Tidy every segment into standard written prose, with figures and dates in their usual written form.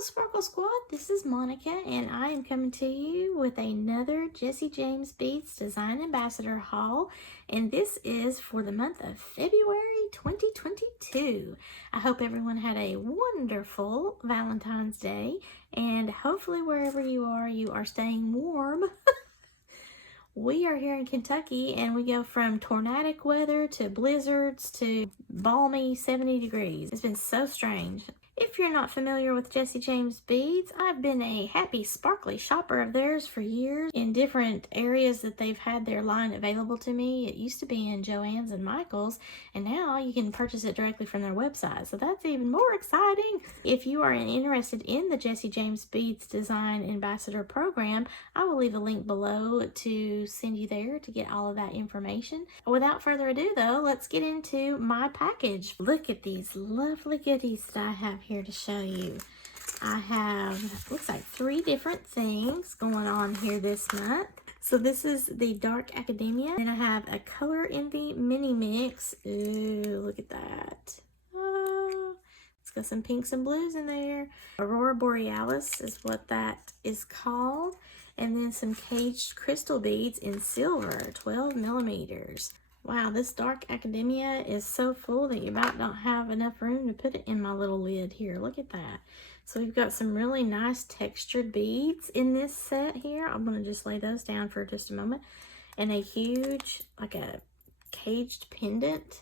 Sparkle Squad, this is Monica and I am coming to you with another Jessie James Beads Design Ambassador haul, and this is for the month of February 2022. I hope everyone had a wonderful Valentine's Day, and hopefully wherever you are staying warm. We are here in Kentucky and we go from tornadic weather to blizzards to balmy 70 degrees. It's been so strange. If you're not familiar with Jessie James Beads, I've been a happy sparkly shopper of theirs for years in different areas that they've had their line available to me. It used to be in Joann's and Michael's, and now you can purchase it directly from their website, so that's even more exciting. If you are interested in the Jessie James Beads Design Ambassador program, I will leave a link below to send you there to get all of that information. Without further ado though, let's get into my package. Look at these lovely goodies that I have here to show you. I have, looks like 3 different things going on here this month. So this is the Dark Academia. Then I have a Color Envy mini mix. Ooh, look at that. Oh, it's got some pinks and blues in there. Aurora Borealis is what that is called. And then some caged crystal beads in silver, 12 millimeters. Wow, this Dark Academia is so full that you about don't have enough room to put it in my little lid here. Look at that. So we've got some really nice textured beads in this set here. I'm going to just lay those down for just a moment. And a huge, like a caged pendant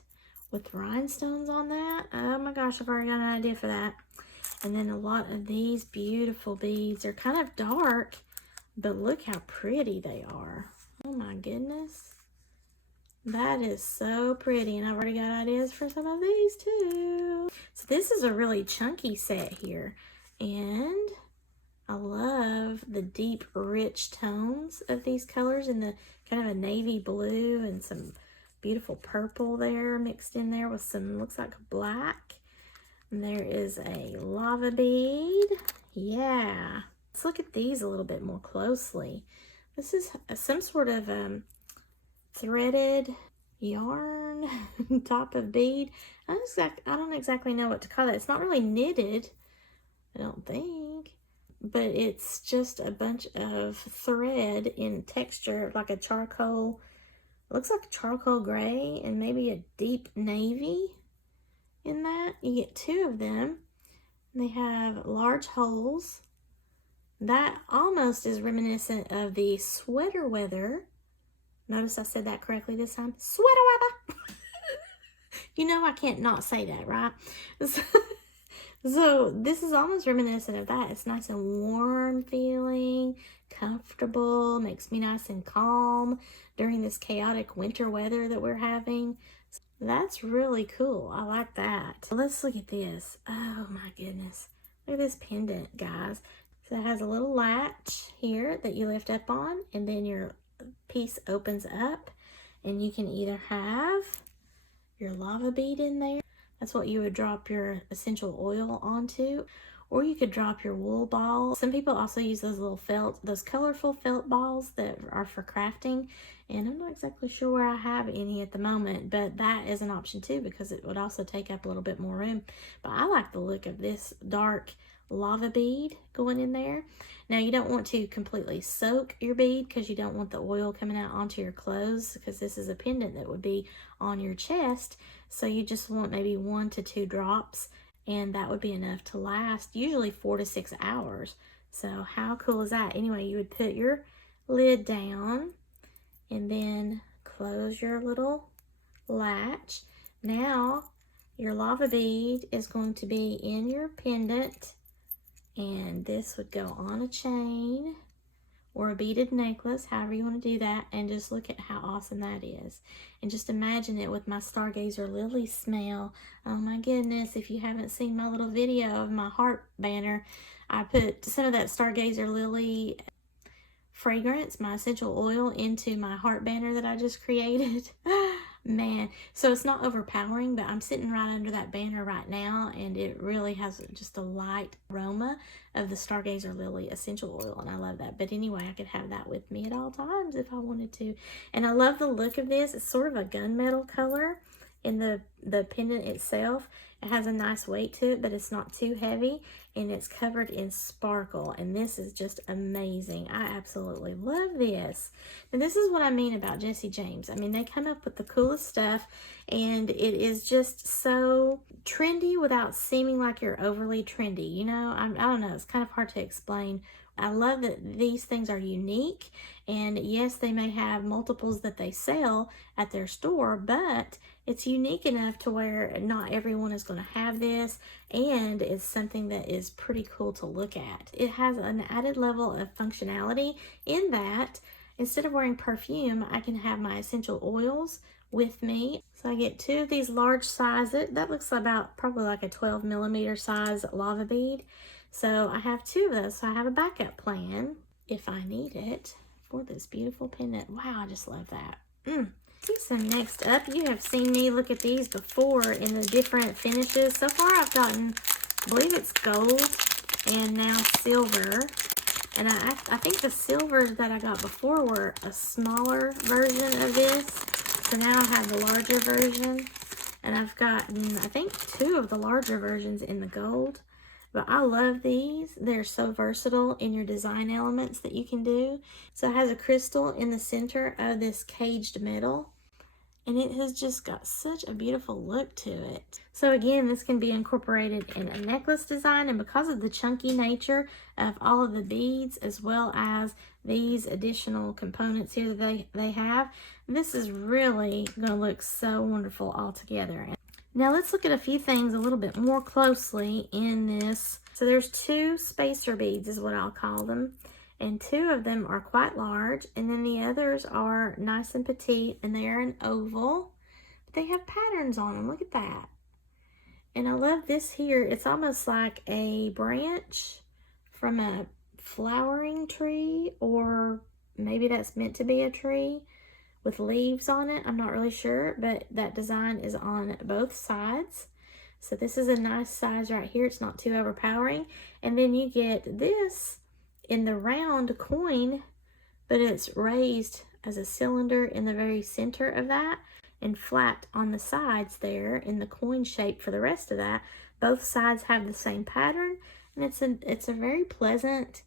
with rhinestones on that. Oh my gosh, I've already got an idea for that. And then a lot of these beautiful beads are kind of dark, but look how pretty they are. Oh my goodness. That is so pretty, and I've already got ideas for some of these too. So this is a really chunky set here, and I love the deep, rich tones of these colors in the kind of a navy blue and some beautiful purple there mixed in there with some, looks like black. And there is a lava bead. Yeah. Let's look at these a little bit more closely. This is some sort of threaded yarn top of bead. I don't exactly know what to call it. It's not really knitted, I don't think, but it's just a bunch of thread in texture, like a charcoal, looks like charcoal gray and maybe a deep navy in that. You get 2 of them. They have large holes. That almost is reminiscent of the sweater weather. Notice I said that correctly this time. Sweater weather. You know I can't not say that, right? So this is almost reminiscent of that. It's nice and warm feeling, comfortable, makes me nice and calm during this chaotic winter weather that we're having. So that's really cool. I like that. So let's look at this. Oh my goodness. Look at this pendant, guys. So it has a little latch here that you lift up on, and then your piece opens up, and you can either have your lava bead in there. That's what you would drop your essential oil onto, or you could drop your wool ball. Some people also use those little those colorful felt balls that are for crafting, and I'm not exactly sure where I have any at the moment, but that is an option too, because it would also take up a little bit more room. But I like the look of this dark lava bead going in there. Now you don't want to completely soak your bead because you don't want the oil coming out onto your clothes, because this is a pendant that would be on your chest. So you just want maybe 1 to 2 drops, and that would be enough to last usually 4 to 6 hours. So how cool is that? Anyway, you would put your lid down and then close your little latch. Now your lava bead is going to be in your pendant, and this would go on a chain or a beaded necklace, however you want to do that. And just look at how awesome that is. And just imagine it with my Stargazer Lily smell. Oh my goodness, if you haven't seen my little video of my heart banner, I put some of that Stargazer Lily fragrance, my essential oil, into my heart banner that I just created. Man, so it's not overpowering, but I'm sitting right under that banner right now, and it really has just a light aroma of the Stargazer Lily essential oil, and I love that. But anyway, I could have that with me at all times if I wanted to. And I love the look of this. It's sort of a gunmetal color in the pendant itself, It has a nice weight to it, but it's not too heavy, and it's covered in sparkle, and this is just amazing. I absolutely love this. And this is what I mean about Jessie James. I mean, they come up with the coolest stuff, and it is just so trendy without seeming like you're overly trendy. You know, I don't know. It's kind of hard to explain. I love that these things are unique, and yes, they may have multiples that they sell at their store, but it's unique enough to where not everyone is going to have this, and it's something that is pretty cool to look at. It has an added level of functionality in that instead of wearing perfume, I can have my essential oils with me. So I get 2 of these large size. That looks about probably like a 12 millimeter size lava bead. So I have 2 of those, so I have a backup plan if I need it for this beautiful pendant. Wow, I just love that. So next up, you have seen me look at these before in the different finishes. So far I've gotten, I believe it's gold and now silver. And I think the silvers that I got before were a smaller version of this. So now I have the larger version. And I've gotten, I think, 2 of the larger versions in the gold. But I love these. They're so versatile in your design elements that you can do. So it has a crystal in the center of this caged metal. And it has just got such a beautiful look to it. So again, this can be incorporated in a necklace design. And because of the chunky nature of all of the beads, as well as these additional components here that they have, this is really going to look so wonderful all together. Now let's look at a few things a little bit more closely in this. So there's 2 spacer beads is what I'll call them. And 2 of them are quite large. And then the others are nice and petite. And they are an oval. But they have patterns on them. Look at that. And I love this here. It's almost like a branch from a flowering tree. Or maybe that's meant to be a tree with leaves on it. I'm not really sure, but that design is on both sides. So this is a nice size right here. It's not too overpowering. And then you get this in the round coin, but it's raised as a cylinder in the very center of that and flat on the sides there in the coin shape for the rest of that. Both sides have the same pattern, and it's a very pleasant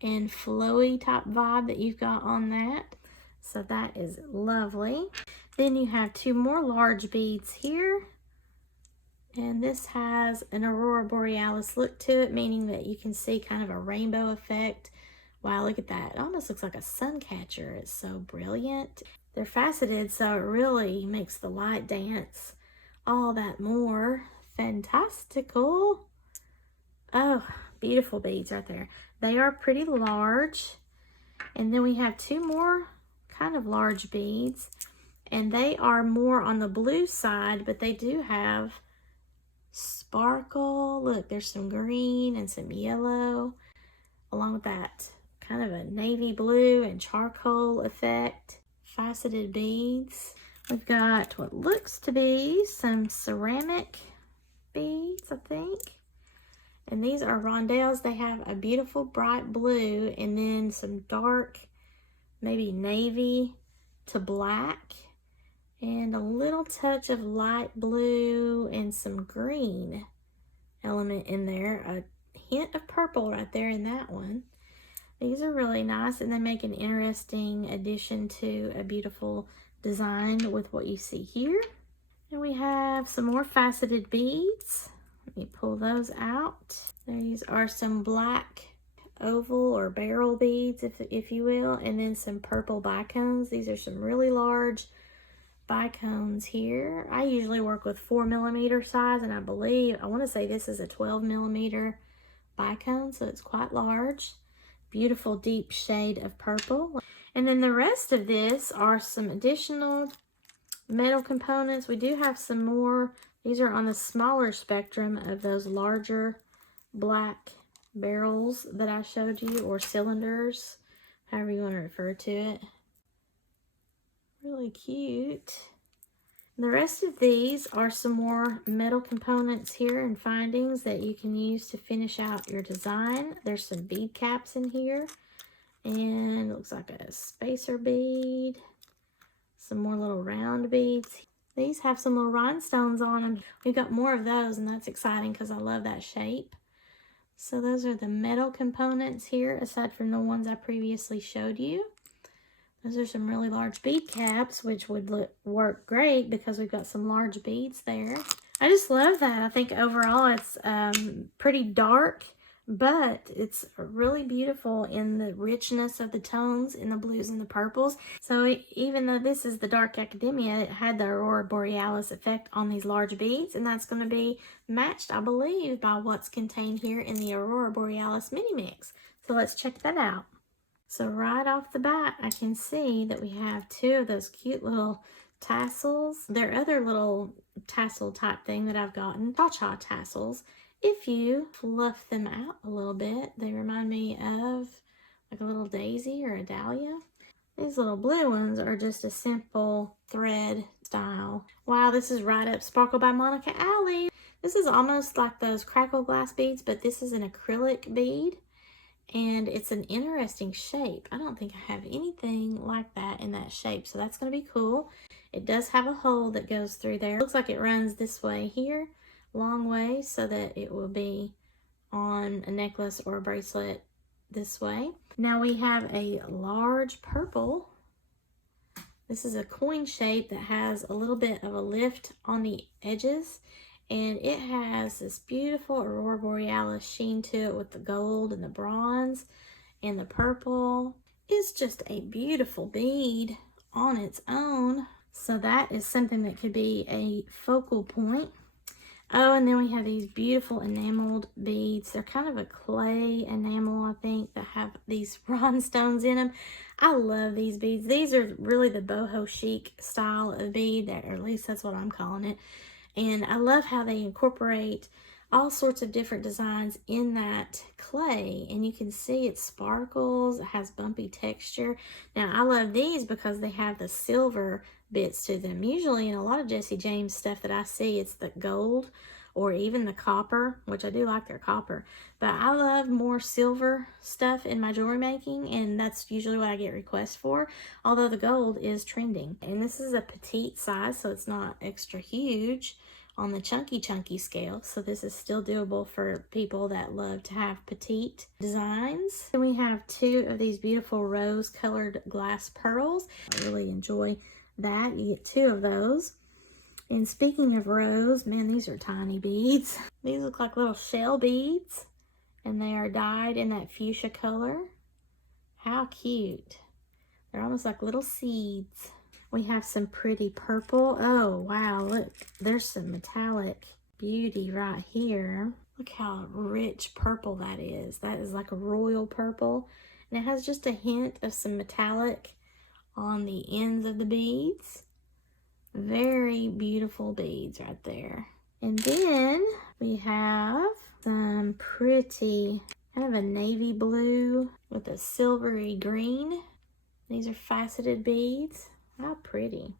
and flowy type vibe that you've got on that. So that is lovely. Then you have 2 more large beads here. And this has an Aurora Borealis look to it, meaning that you can see kind of a rainbow effect. Wow, look at that. It almost looks like a sun catcher. It's so brilliant. They're faceted, so it really makes the light dance all that more fantastical. Oh, beautiful beads right there. They are pretty large. And then we have 2 more kind of large beads, and they are more on the blue side, but they do have sparkle. Look, there's some green and some yellow along with that kind of a navy blue and charcoal effect. Faceted beads. We've got what looks to be some ceramic beads, I think. And these are Rondelles. They have a beautiful bright blue and then some dark, maybe navy to black, and a little touch of light blue and some green element in there. A hint of purple right there in that one. These are really nice, and they make an interesting addition to a beautiful design with what you see here. And we have some more faceted beads. Let me pull those out. These are some black oval or barrel beads, if you will, and then some purple bicones. These are some really large bicones here. I usually work with 4 millimeter size, and I want to say this is a 12 millimeter bicone, so it's quite large. Beautiful deep shade of purple. And then the rest of this are some additional metal components. We do have some more. These are on the smaller spectrum of those larger black barrels that I showed you, or cylinders, however you want to refer to it. Really cute. And the rest of these are some more metal components here and findings that you can use to finish out your design. There's some bead caps in here, and it looks like a spacer bead. Some more little round beads. These have some little rhinestones on them. We've got more of those, and that's exciting because I love that shape. So those are the metal components here, aside from the ones I previously showed you. Those are some really large bead caps, which would work great because we've got some large beads there. I just love that. I think overall it's pretty dark, but it's really beautiful in the richness of the tones in the blues and the purples. So even though this is the dark academia, it had the Aurora Borealis effect on these large beads, and that's going to be matched, I believe, by what's contained here in the Aurora Borealis mini mix. So let's check that out. So right off the bat, I can see that we have two of those cute little tassels. There are other little tassel type thing that I've gotten, cha-cha tassels. If you fluff them out a little bit, they remind me of like a little daisy or a dahlia. These little blue ones are just a simple thread style. Wow, this is right up Sparkle by Monica alley. This is almost like those crackle glass beads, but this is an acrylic bead. And it's an interesting shape. I don't think I have anything like that in that shape, so that's going to be cool. It does have a hole that goes through there. Looks like it runs this way here, long way, so that it will be on a necklace or a bracelet this way. Now we have a large purple. This is a coin shape that has a little bit of a lift on the edges. And it has this beautiful Aurora Borealis sheen to it with the gold and the bronze and the purple. It's just a beautiful bead on its own. So that is something that could be a focal point. Oh, and then we have these beautiful enameled beads. They're kind of a clay enamel, I think, that have these rhinestones in them. I love these beads. These are really the boho chic style of bead, or at least that's what I'm calling it. And I love how they incorporate all sorts of different designs in that clay. And you can see it sparkles, it has bumpy texture. Now, I love these because they have the silver bits to them. Usually in a lot of Jessie James stuff that I see, it's the gold or even the copper, which I do like their copper. But I love more silver stuff in my jewelry making, and that's usually what I get requests for, although the gold is trending. And this is a petite size, so it's not extra huge on the chunky scale. So this is still doable for people that love to have petite designs. Then we have two of these beautiful rose-colored glass pearls. I really enjoy that. You get two of those. And speaking of rose, man, these are tiny beads. These look like little shell beads, and they are dyed in that fuchsia color. How cute. They're almost like little seeds. We have some pretty purple. Oh, wow, look, there's some metallic beauty right here. Look how rich purple that is. That is like a royal purple. And it has just a hint of some metallic on the ends of the beads. Very beautiful beads right there. And then we have some pretty, kind of a navy blue with a silvery green. These are faceted beads. How pretty.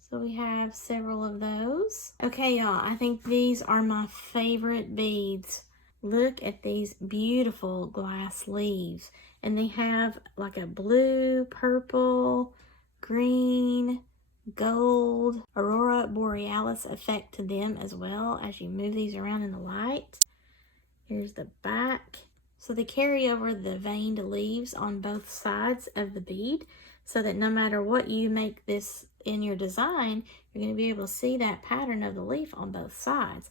So we have several of those. Okay, y'all, I think these are my favorite beads. Look at these beautiful glass leaves. And they have like a blue, purple, green, gold, Aurora Borealis effect to them as well as you move these around in the light. Here's the back. So they carry over the veined leaves on both sides of the bead, so that no matter what you make this in your design, you're going to be able to see that pattern of the leaf on both sides.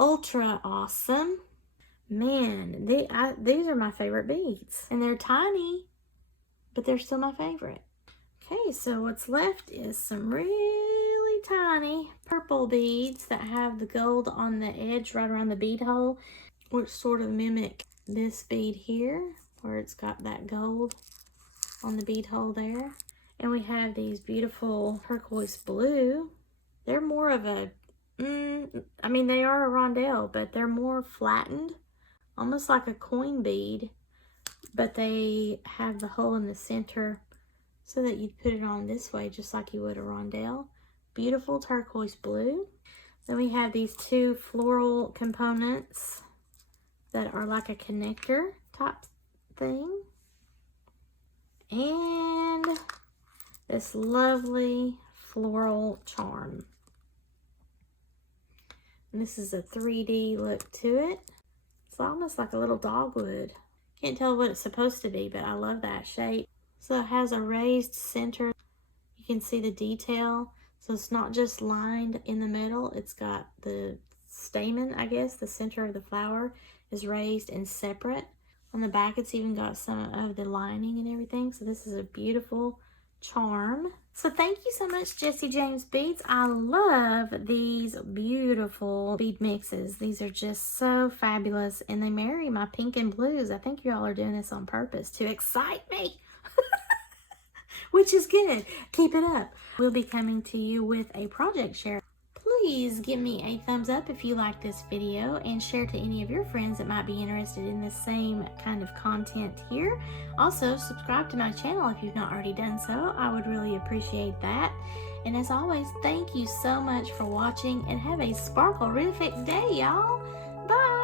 Ultra awesome. Man, these are my favorite beads. And they're tiny, but they're still my favorite. Okay, so what's left is some really tiny purple beads that have the gold on the edge right around the bead hole, which sort of mimic this bead here, where it's got that gold on the bead hole there. And we have these beautiful turquoise blue. They're more of a, I mean, they are a rondelle, but they're more flattened, almost like a coin bead, but they have the hole in the center so that you'd put it on this way just like you would a rondelle. Beautiful turquoise blue. Then we have these two floral components that are like a connector type thing. And this lovely floral charm. And this is a 3D look to it. It's almost like a little dogwood. Can't tell what it's supposed to be, but I love that shape. So it has a raised center. You can see the detail. So it's not just lined in the middle. It's got the stamen, I guess. The center of the flower is raised and separate. On the back, it's even got some of the lining and everything. So this is a beautiful charm. So thank you so much, Jessie James Beads. I love these beautiful bead mixes. These are just so fabulous, and they marry my pink and blues. I think y'all are doing this on purpose to excite me, which is good. Keep it up. We'll be coming to you with a project share. Please give me a thumbs up if you like this video, and share to any of your friends that might be interested in the same kind of content here. Also, subscribe to my channel if you've not already done so. I would really appreciate that. And as always, thank you so much for watching, and have a sparkle-rific day, y'all. Bye!